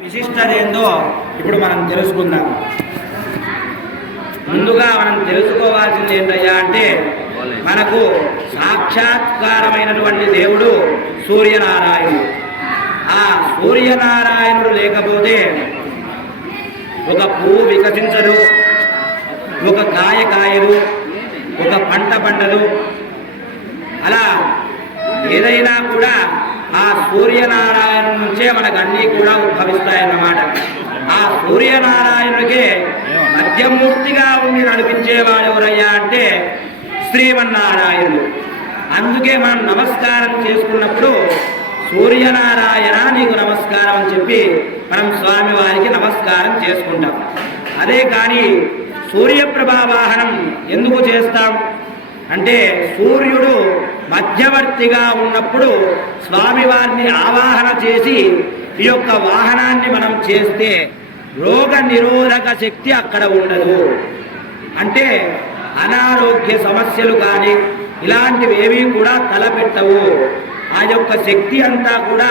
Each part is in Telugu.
విశిష్టత ఏందో ఇప్పుడు మనం తెలుసుకుందాం. ముందుగా మనం తెలుసుకోవాల్సింది ఏంటయ్యా అంటే మనకు సాక్షాత్కారమైనటువంటి దేవుడు సూర్యనారాయణుడు. ఆ సూర్యనారాయణుడు లేకపోతే ఒక పువ్వు వికసించదు ఒక కాయ కాయదు ఒక పంట పండదు. అలా ఏదైనా కూడా ఆ సూర్యనారాయణ నుంచే మనకు అన్నీ కూడా ఉద్భవిస్తాయన్నమాట. ఆ సూర్యనారాయణుడికే మధ్యమూర్తిగా ఉండి నడిపించేవాడు ఎవరయ్యా అంటే శ్రీమన్నారాయణుడు. అందుకే మనం నమస్కారం చేసుకున్నప్పుడు సూర్యనారాయణ నీకు నమస్కారం అని చెప్పి మనం స్వామివారికి నమస్కారం చేసుకుంటాం. అదే కానీ సూర్యప్రభా వాహనం ఎందుకు చేస్తాం? అంటే సూర్యుడు మధ్యవర్తిగా ఉన్నప్పుడు స్వామివారిని ఆవాహన చేసి ఈ యొక్క వాహనాన్ని మనం చేస్తే రోగ నిరోధక శక్తి అక్కడ ఉండదు. అంటే అనారోగ్య సమస్యలు కానీ ఇలాంటివి ఏవి కూడా తలపెట్టవు. ఆ యొక్క శక్తి అంతా కూడా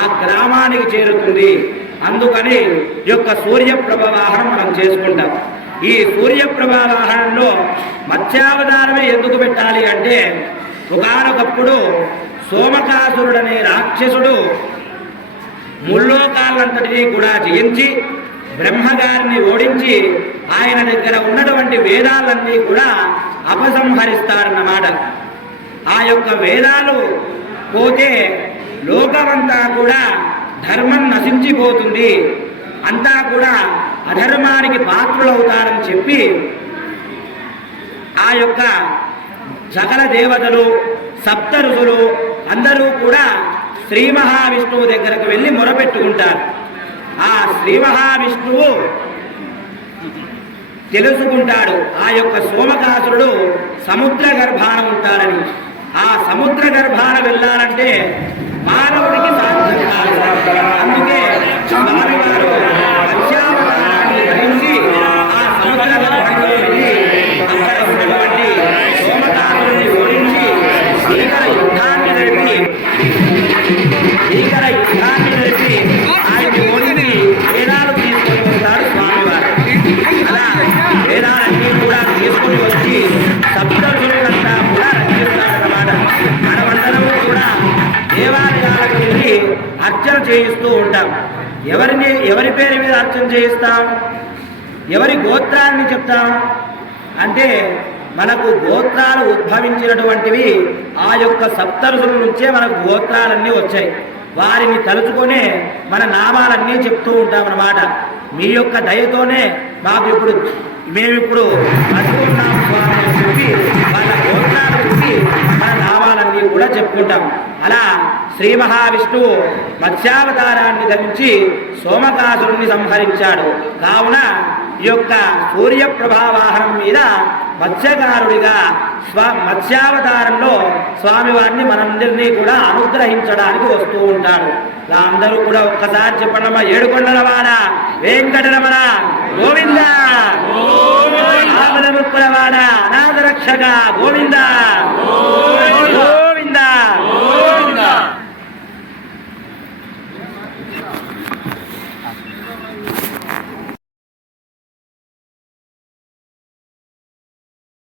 ఆ గ్రామానికి చేరుతుంది. అందుకని ఈ యొక్క సూర్యప్రభ వాహనం మనం చేసుకుంటాం. ఈ సూర్యప్రభ వాహనంలో మత్స్యావతారమే ఎందుకు పెట్టాలి అంటే ఒకనొకప్పుడు సోమకాసురుడనే రాక్షసుడు ముల్లోకాలంతటినీ కూడా జయించి బ్రహ్మగారిని ఓడించి ఆయన దగ్గర ఉన్నటువంటి వేదాలన్నీ కూడా అపసంహరిస్తారన్నమాట. ఆ యొక్క వేదాలు పోతే లోకమంతా కూడా ధర్మం నశించిపోతుంది. అంతా కూడా అధర్మానికి పాత్రులవుతారని చెప్పి ఆ యొక్క సకల దేవతలు సప్త ఋషులు అందరూ కూడా శ్రీ మహావిష్ణువు దగ్గరకు వెళ్ళి మొరపెట్టుకుంటారు. ఆ శ్రీ మహావిష్ణువు తెలుసుకుంటాడు. ఆ యొక్క సోమకాసురుడు సముద్ర గర్భాన ఉంటాడని. ఆ సముద్ర గర్భాన వెళ్ళాలంటే మానవుడికి సాధ్యం మనమందరము కూడా దేవాలయాలకు వెళ్ళి అర్చన చేయిస్తూ ఉంటాం. ఎవరిని ఎవరి పేరు మీద అర్చన చేయిస్తాం? ఎవరి గోత్రాన్ని చెప్తాం? అంటే మనకు గోత్రాలు ఉద్భవించినటువంటివి ఆ యొక్క సప్తరుషుల నుంచే మనకు గోత్రాలన్నీ వచ్చాయి. వారిని తలుచుకొనే మన నామాలన్నీ చెప్తూ ఉంటాం అన్నమాట మీ యొక్క దయతోనే మాకు ఇప్పుడు మేమిప్పుడు బతుకున్నాం స్వామి అని చెప్పి చెప్పుకుంటాం అలా శ్రీ మహావిష్ణువు మత్స్యావతారాన్ని ధరించి సోమకాసురుణ్ణి సంహరించాడు. కావున ఈ యొక్క సూర్యప్రభావాహనం మీద మత్స్యకారుడిగా స్వ మత్స్యావతారంలో స్వామివారిని మనందరినీ కూడా అనుగ్రహించడానికి వస్తూ ఉంటాడు. ఇలా అందరూ కూడా ఒక్కసారి చెప్పండమ్మా ఏడుకొండల వాడ వెంకటరమణ గోవింద ఆపదముక్కుల వాడ అనాథ రక్షక గోవింద.